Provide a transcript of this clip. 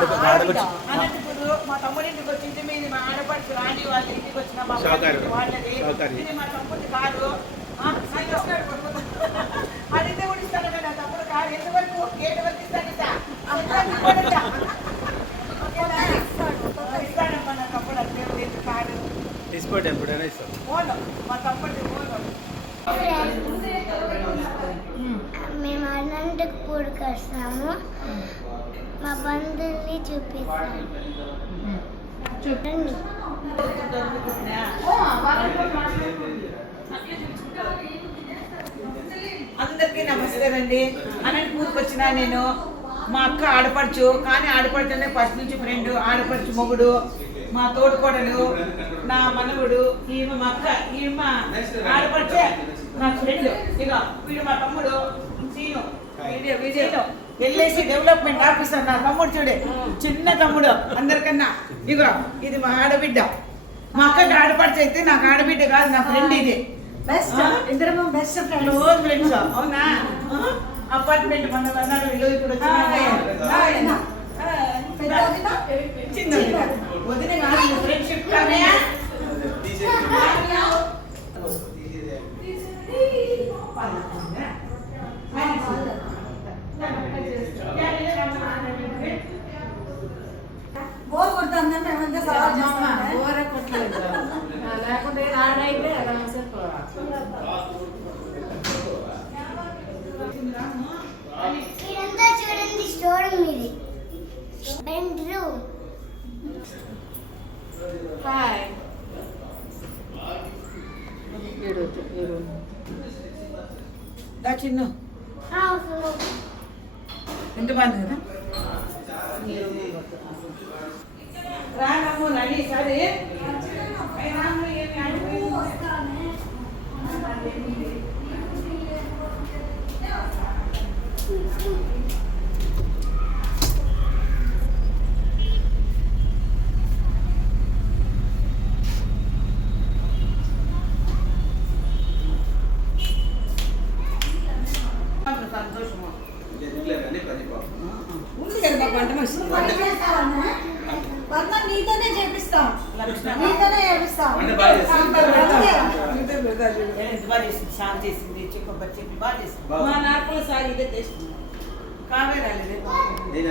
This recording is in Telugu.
అనంతపురు మా తమ్ముడి ఇంటికి వచ్చింది మీది మా ఆడపడుచు రాణి వాళ్ళ ఇంటికి వచ్చిన మా వాళ్ళది. ఇది మా తమ్ముడి కారు. అడిగితే కూడా ఇస్తాను కదా? నా తమ్ముడు కారు ఎంతవరకు? గేట్ వరకు. ఓకేనా? ఇస్తాడమ్మా నా తమ్ముడు అంటే కారు. తీసుకోండి ఎప్పుడైనా ఇస్తాం. ఓను మా తమ్ముడి ఓను మేము అనంతపూర్కి వస్తాము. మా బంధువుల్ని చూపిస్తాము అందరికీ నమస్తే అండి. అనంతపూర్కి వచ్చిన నేను మా అక్క ఆడపడుచు కానీ ఆడపడుచు ఫస్ట్ నుంచి ఫ్రెండ్ ఆడపడుచు మొగుడు మా తోడుకోడలు నా మనవుడు ఈమె మా అక్క ఈమె ఆడపడిచే నా ఫ్రెండ్ ఇక వీడు మా తమ్ముడు సీను విజయ్ వెళ్ళేసి డెవలప్మెంట్ ఆఫీసర్ నా తమ్ముడు చూడే. చిన్న తమ్ముడు అందరికన్నా. ఇగో ఇది మా ఆడబిడ్డ. మా అక్కకి ఆడపడిచి అయితే నాకు ఆడబిడ్డ కాదు నా ఫ్రెండ్ ఇది. బెస్ట్ ఇద్దరము బెస్ట్ ఫ్రెండ్స్ క్లోజ్ ఫ్రెండ్స్ అవునా? అపార్ట్మెంట్ మన అన్నారు వీళ్ళు ఇప్పుడు? చిన్న వదిన? ఫ్రెండ్షిప్ కానీ లేకుంటే ఆడైతే ఇదంతా చూడండి స్టోర్ మీది. బెడ్రూమ్ హాయ్ చిన్న. హౌస్ ఎంత బాగుంది కదా రానమ్ము నడి సరే రాము ఏమి అడుగు సంతోషము ఉంది కదా మాకు వంట మనిషి వర్ణ నీతోనే చేపిస్తాం. లక్షణ నీతోనే చేపిస్తాం. మా నార్పల సారి ఇదే చేసింది కావే రాలేదు. నేను